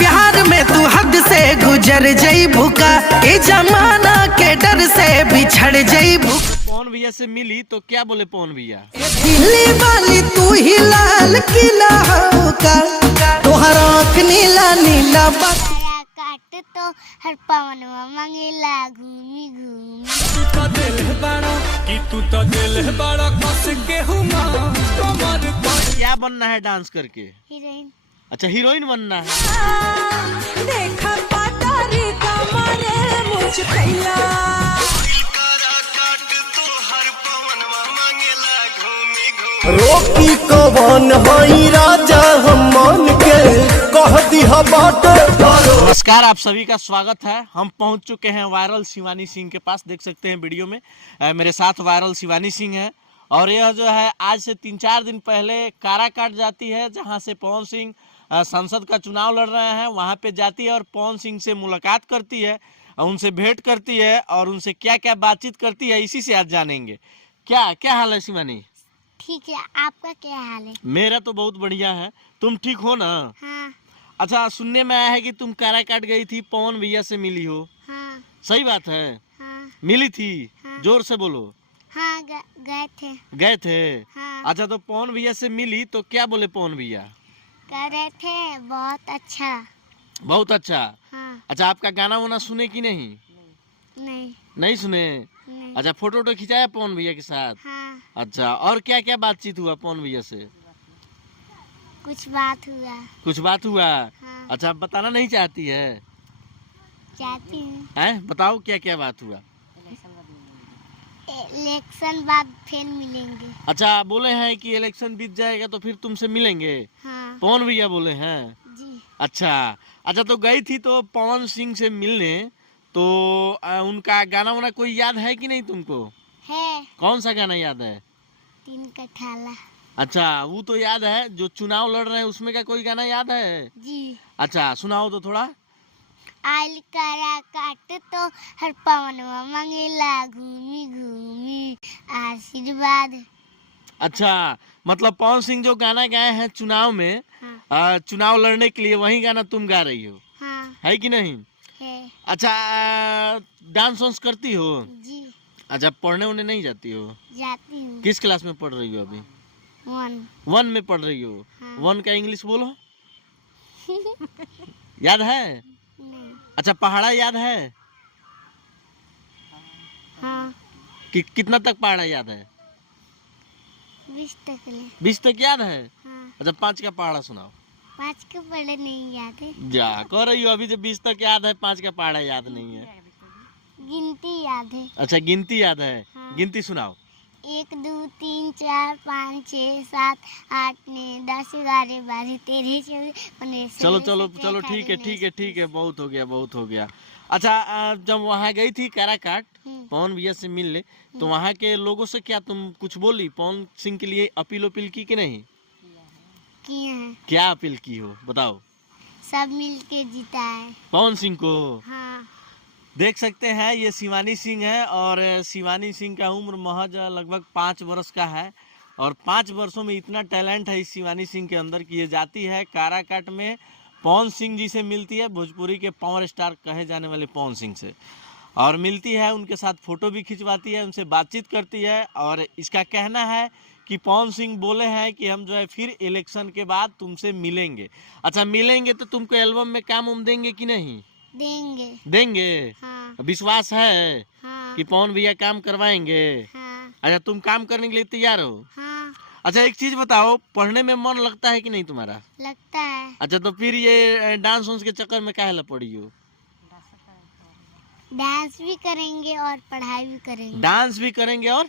प्यार में तू हद से गुजर जई भूका, ए जमाना के डर से बिछड़ जई भूका। पवन भैया से मिली तो क्या बोले पवन भैया? दिल्ली वाली तू ही लाल किला होगा, तोहरा आँख नीला नीला काट तो हर पवन मंगेला घूमी घूमी। तू तो दिल बड़ा कस के हुमा कमर पर। क्या बनना है डांस करके? हीरोइन। अच्छा हीरोइन बनना है। देखा पातारी कमरे मुझ कैला। रोकी कवन हई राजा हम मान के कह दिया बाट। नमस्कार, आप सभी का स्वागत है। हम पहुंच चुके हैं वायरल शिवानी सिंह के पास। देख सकते हैं वीडियो में मेरे साथ वायरल शिवानी सिंह है। और यह जो है आज से 3-4 दिन पहले काराकाट जाती है, जहां से पवन सिंह संसद का चुनाव लड़ रहे हैं। वहां पे जाती है और पवन सिंह से मुलाकात करती है, उनसे भेंट करती है और उनसे क्या क्या बातचीत करती है, इसी से आज जानेंगे। क्या क्या हाल है शिवानी? ठीक है, आपका क्या हाल है? मेरा तो बहुत बढ़िया है। तुम ठीक हो ना? हाँ। अच्छा, सुनने में आया है कि तुम काराकाट गई थी, पवन भैया से मिली हो। हाँ। सही बात है? हाँ। मिली थी? हाँ। जोर से बोलो। हाँ, गए थे। गए थे? हाँ। अच्छा, तो पवन भैया से मिली तो क्या बोले पवन भैया? कह रहे थे बहुत अच्छा। बहुत अच्छा। हाँ। अच्छा, आपका गाना वाना सुने कि नहीं? नहीं। नहीं सुने? नहीं। अच्छा, फोटो वोटो खिंचाया पवन भैया के साथ? हाँ। अच्छा, और क्या क्या बातचीत हुआ पवन भैया से? कुछ बात हुआ। कुछ बात हुआ? हाँ। अच्छा, बताना नहीं चाहती है? चाहती हूँ। हैं? बताओ क्या क्या बात हुआ। इलेक्शन बाद फिर मिलेंगे। अच्छा, बोले हैं कि इलेक्शन बीत जाएगा तो फिर तुमसे मिलेंगे? हाँ। पवन भैया बोले हैं? जी। अच्छा। अच्छा, तो गई थी तो पवन सिंह से मिलने, तो उनका गाना वाना कोई याद है कि नहीं तुमको? है। कौन सा गाना याद है? 3 कठाला। अच्छा, वो तो याद है। जो चुनाव लड़ रहे हैं उसमें का कोई गाना याद है? जी। अच्छा, सुनाओ तो थोड़ा। आइल काराकाट तो हर पवन मंगेला घूमी घूमी आशीर्वाद। अच्छा, मतलब पवन सिंह जो गाना गाए हैं चुनाव में, हाँ। चुनाव लड़ने के लिए, वही गाना तुम गा रही हो? हाँ। है कि नहीं? है। अच्छा, डांस वांस करती हो? जी। अच्छा, पढ़ने उन्हें नहीं जाती हो? जाती हूँ। किस क्लास में पढ़ रही हो अभी? 1। 1 में पढ़ रही हो? हाँ। 1 का इंग्लिश बोलो। याद है? नहीं। अच्छा, पहाड़ा याद है? हाँ। कितना तक पहाड़ा याद है? 20 तक ले। 20 तक याद है? हाँ। अच्छा, 5 का पहाड़ा सुनाओ। 5 के पढ़े नहीं याद है। जा कह रही हो अभी जो 20 तक याद है, 5 का पहाड़ा याद नहीं है। गिनती याद है। अच्छा, गिनती याद है? हाँ। गिनती सुनाओ। 1 2 3 4 5 6 7 8 9 10 11 12 13 14 15 चलो चलो चलो, ठीक है ठीक है ठीक है, बहुत हो गया बहुत हो गया। अच्छा, जब वहाँ गई थी काराकाट पवन भैया से मिलने, तो वहाँ के लोगों से क्या तुम कुछ बोली? पवन सिंह के लिए अपील उपील की कि नहीं? किए हैं। क्या अपील की हो बताओ? सब मिलके जीता है पवन सिंह को। हाँ। देख सकते हैं ये शिवानी सिंह है, और शिवानी सिंह का उम्र महज लगभग 5 वर्ष का है। और 5 वर्षों में इतना टैलेंट है इस शिवानी सिंह के अंदर कि ये जाती है काराकाट में, पवन सिंह जी से मिलती है, भोजपुरी के पावर स्टार कहे जाने वाले पवन सिंह से, और मिलती है, उनके साथ फोटो भी खिंचवाती है, उनसे बातचीत करती है। और इसका कहना है कि पवन सिंह बोले हैं कि हम जो है फिर इलेक्शन के बाद तुमसे मिलेंगे। अच्छा, मिलेंगे तो तुमको एल्बम में काम उम देंगे कि नहीं? देंगे। देंगे? हाँ। विश्वास है हाँ। कि पवन भैया काम करवाएंगे? हाँ। अच्छा, तुम काम करने के लिए तैयार हो? हाँ। अच्छा, एक चीज बताओ, पढ़ने में मन लगता है कि नहीं तुम्हारा? लगता है। अच्छा, तो फिर ये डांस वांस के चक्कर में काहे ला पड़ी हो? डांस भी करेंगे और पढ़ाई भी करेंगे। डांस भी करेंगे और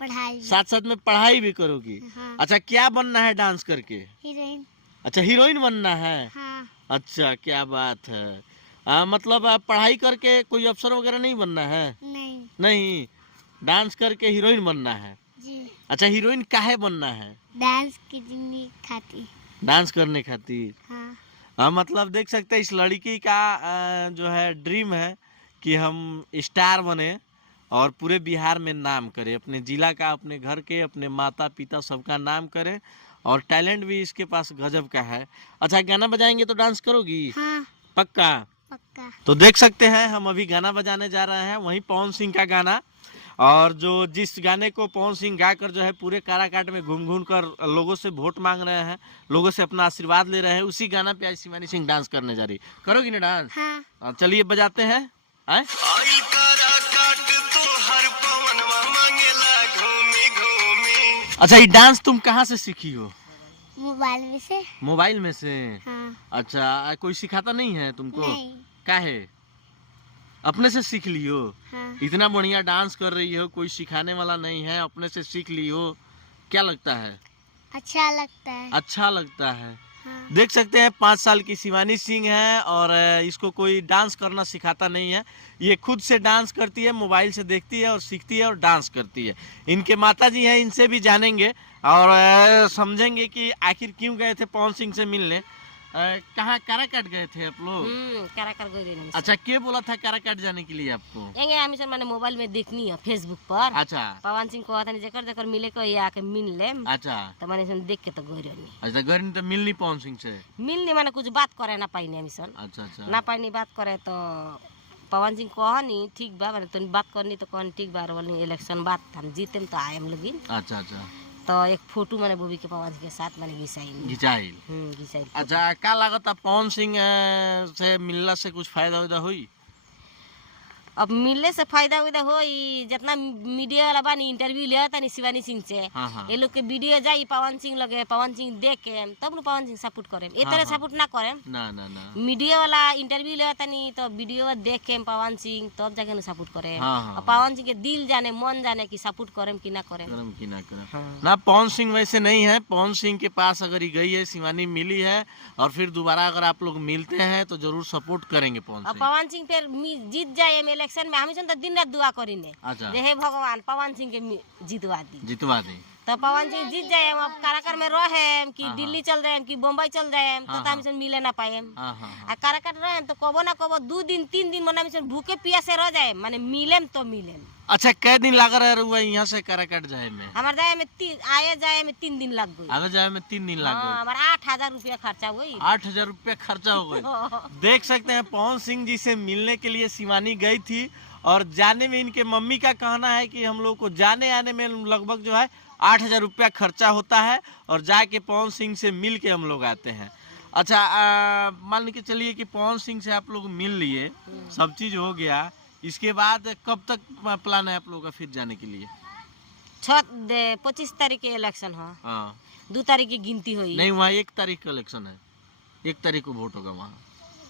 पढ़ाई भी। साथ साथ में पढ़ाई भी करोगी? हाँ। अच्छा, क्या बनना है डांस करके? हीरोइन। अच्छा, हीरोइन बनना है? हाँ। अच्छा, क्या बात है। मतलब आप पढ़ाई करके कोई अफसर वगैरह नहीं बनना है? नहीं। नहीं, डांस करके हीरोइन बनना है। जी। अच्छा, हीरोइन काहे बनना है? डांस की जिंदगी खाती। डांस करने खातिर? हाँ। मतलब देख सकते हैं इस लड़की का जो है ड्रीम है कि हम स्टार बने और पूरे बिहार में नाम करें, अपने जिला का, अपने घर के, अपने माता पिता सबका नाम करें, और टैलेंट भी इसके पास गजब का है। अच्छा, गाना बजाएंगे तो डांस करोगी? हाँ पक्का? पक्का। तो देख सकते हैं हम अभी गाना बजाने जा रहे हैं, वहीं पवन सिंह का गाना, और जो जिस गाने को पवन सिंह गाकर जो है पूरे काराकाट में घूम घूम कर लोगों से वोट मांग रहे हैं, लोगों से अपना आशीर्वाद ले रहे हैं, उसी गाना पे आज शिवानी सिंह डांस करने जा रही। करोगी ना डांस? हाँ। चलिए बजाते हैं। आए? अच्छा, ये डांस तुम कहाँ से सीखी हो? मोबाइल में से। मोबाइल में से? हाँ। अच्छा, कोई सिखाता नहीं है तुमको? नहीं। क्या है, अपने से सीख ली हो? हाँ। इतना बढ़िया डांस कर रही हो, कोई सिखाने वाला नहीं है, अपने से सीख ली हो, क्या लगता है? अच्छा लगता है। अच्छा लगता है। हाँ। देख सकते हैं 5 साल की शिवानी सिंह है और इसको कोई डांस करना सिखाता नहीं है, ये खुद से डांस करती है, मोबाइल से देखती है और सीखती है और डांस करती है। इनके माता जी हैं, इनसे भी जानेंगे और समझेंगे कि आखिर क्यों गए थे पवन सिंह से मिलने। कहाँ काराकाट गए थे आप लोग? काराकाट गए रहे। अच्छा, क्या बोला था काराकाट जाने के लिए आपको? एंगे हमी सर मैंने मोबाइल में देखनी है फेसबुक पर। अच्छा। पवन सिंह को कहता नहीं जकर जकर मिले को या के मिल ले। अच्छा। तो मैंने सुन देख के तो गई रहनी। अच्छा, घर में तो मिलनी पवन सिंह से? मिलनी माने कुछ बात करे ना पाई हमी सर। अच्छा अच्छा। ना पाई बात करे तो पवन सिंह कहनी ठीक बा, मैंने तो बात करनी तो कहनी ठीक बा, बोलनी इलेक्शन बात हम जीते तो आए हम लोग। अच्छा अच्छा। तो एक फोटो मैंने बॉबी के पवन सिंह के साथ मैंने घिचाइल। घिचाइल। अच्छा, क्या लागत पवन सिंह से मिलने से कुछ फायदा उदा हुई? अब मिलने से फायदा उदा हो, जितना मीडिया वाला बानी इंटरव्यू लिया था शिवानी सिंह से, हाँ हाँ। ये लोग के वीडियो जाई पवन सिंह लगे, पवन सिंह देख के तब न पवन सिंह सपोर्ट करे। ये तरह सपोर्ट ना करे ना ना ना। मीडिया वाला इंटरव्यू लिया था नहीं तो वीडियो देख के पवन सिंह तब जाके न सपोर्ट करे। हाँ। पवन सिंह के दिल जाने मन जाने कि सपोर्ट करे कि ना करे। ना, पवन सिंह वैसे नहीं है। पवन सिंह के पास अगर ही गई है शिवानी, मिली है और फिर दोबारा अगर आप लोग मिलते हैं तो जरूर सपोर्ट करेंगे पवन सिंह। पवन सिंह फिर जीत जाए इलेक्शन में, हम तो दिन रात दुआ करीने। अच्छा। हे भगवान पवन सिंह के जितवा दी। तो पवन सिंह जीत जाए, अब काराकाट में रहे कि दिल्ली चल जाए कि बम्बई चल जाए तो हम मिले ना पाए। काराकाट रहे तो कबो ना कबो 2 दिन 3 दिन मना भूखे पिया से रह जाए, माने मिले तो मिले। अच्छा, कै दिन लगा रहा यहाँ से काराकाट जाए में? हमारे जाए में आए जाए में 3 दिन लग गई। आगे जाए में 3 दिन लग गए। हमारा 8,000 रुपया खर्चा हुई। 8,000 रुपया खर्चा हो गई। देख सकते हैं पवन सिंह जी से मिलने के लिए शिवानी गई थी और जाने में इनके मम्मी का कहना है कि हम लोग को जाने आने में लगभग जो है 8,000 रुपया खर्चा होता है और जाके पवन सिंह से मिल के हम लोग आते हैं। अच्छा, मान के चलिए कि पवन सिंह से आप लोग मिल लिए, सब चीज हो गया, इसके बाद कब तक प्लान है आप लोगों का फिर जाने के लिए? 25 तारीख के इलेक्शन है। हाँ। 2 तारीख की गिनती हुई। नहीं, वहाँ 1 तारीख का इलेक्शन है, 1 तारीख को वोट होगा वहाँ।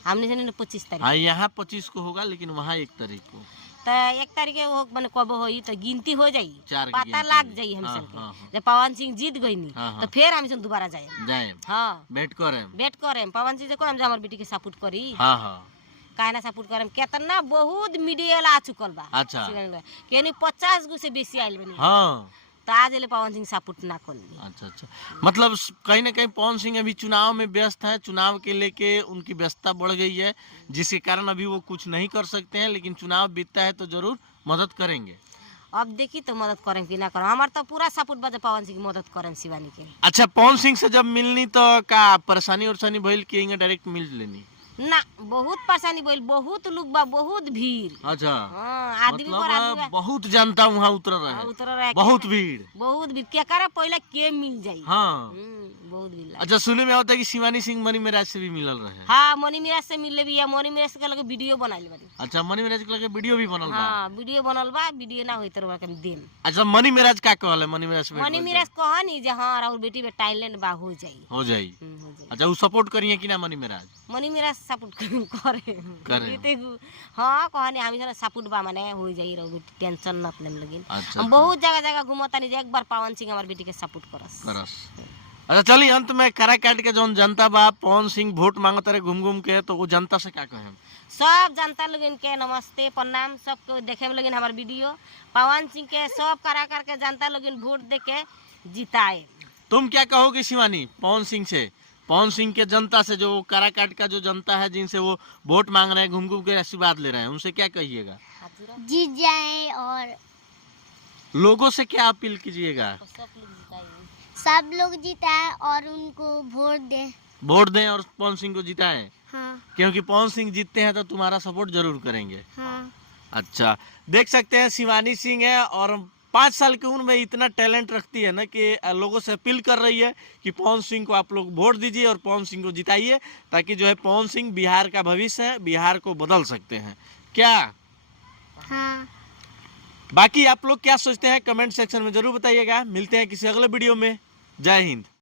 हमने से 25 तारीख। हाँ, यहाँ 25 को होगा लेकिन वहाँ 1 तारीख को। तो 1 तारीख के वो मैंने कब होई तो गिनती हो जाई, पता लग जाई हम हाँ, सब के। हाँ। जब पवन सिंह जीत गई नी हाँ। तो फिर हम सब दोबारा जाए। हाँ, वेट करें पवन सिंह से को हम हमारे बेटी के सपोर्ट करी। हाँ हाँ। काहे ना सपोर्ट करम, कितना बहुत मीडिया वाला आ चुकल बा। अच्छा। केनी 50 गो से बेसी आइल बनी। हाँ। तो आज ले पवन सिंह सपोर्ट ना करली। अच्छा अच्छा, मतलब कहीं ना कहीं पवन सिंह अभी चुनाव में व्यस्त है, चुनाव के लेके उनकी व्यस्तता बढ़ गई है, जिसके कारण अभी वो कुछ नहीं कर सकते हैं, लेकिन चुनाव बीतता है तो जरूर मदद करेंगे। अब देखी तो मदद करें कि ना करें, हमार तो पूरा सपोर्ट बा पवन सिंह की मदद करें शिवानी के। अच्छा, पवन सिंह से जब मिलनी तो का परेशानी उरेशानी भइल कि डायरेक्ट मिल लेनी? ना, बहुत परेशानी बोल, बहुत लोग बा, बहुत भीड़। अच्छा। आदमी पर आदमी बहुत जनता वहाँ उतर रहे, बहुत भीड़ क्या करे पहले के मिल जाई। हाँ। बहुत भीड़। अच्छा, सुने में आता है कि शिवानी सिंह मनी मिराज से भी मिलल रहे। हाँ, मनी मिराज से मिलले भी है, मनी मिराज के लगे वीडियो बनाइल बानी। अच्छा, मनी मिराज के लगे वीडियो भी बनल बा? हाँ, वीडियो बनल बा, वीडियो ना होई तो हम देम। अच्छा, मनी मिराज का कहले? मनी मिराज कहनी जे हाँ और बेटी में टैलेंट बा हो जाई। अच्छा, वो सपोर्ट करिए कि ना मनी मिराज? मनी मिराज सपोर्ट करे। हाँ, कहनी हम जरा सपोर्ट बा माने हो जाई, रहो टेंशन न अपने में लगिन। हम बहुत जगह घुमतानी, एक बार पवन सिंह हमार बेटी के सपोर्ट करस। अच्छा, चलिए अंत में काराकाट के जौन जनता बा, पवन सिंह वोट मांगता रहे घूम घूम के, तो वो जनता से क्या कहें? सब जनता लोगन के नमस्ते प्रणाम, सबको देखे में लगिन हमार वीडियो। पवन सिंह के सब काराकाट के जनता लोगन वोट दे के जिताए। तुम क्या कहोगे शिवानी पवन सिंह से, पवन सिंह के जनता से, जो काराकाट का जो जनता है जिनसे वो वोट मांग रहे हैं, घूम घूम के आशीर्वाद ले रहे हैं, उनसे क्या कहिएगा? जीत जाए और लोगों से क्या अपील कीजिएगा? सब लोग जिताए और उनको वोट दे। वोट दें और पवन सिंह को जिताएं, हाँ क्योंकि पवन सिंह जीतते हैं तो तुम्हारा सपोर्ट जरूर करेंगे। हाँ। अच्छा, देख सकते हैं शिवानी सिंह है और 5 साल की उम्र में इतना टैलेंट रखती है ना कि लोगों से अपील कर रही है कि पवन सिंह को आप लोग वोट दीजिए और पवन सिंह को जिताइए, ताकि जो है पवन सिंह बिहार का भविष्य है, बिहार को बदल सकते हैं क्या। हाँ। बाकी आप लोग क्या सोचते हैं कमेंट सेक्शन में जरूर बताइएगा। मिलते हैं किसी अगले वीडियो में। जय हिंद।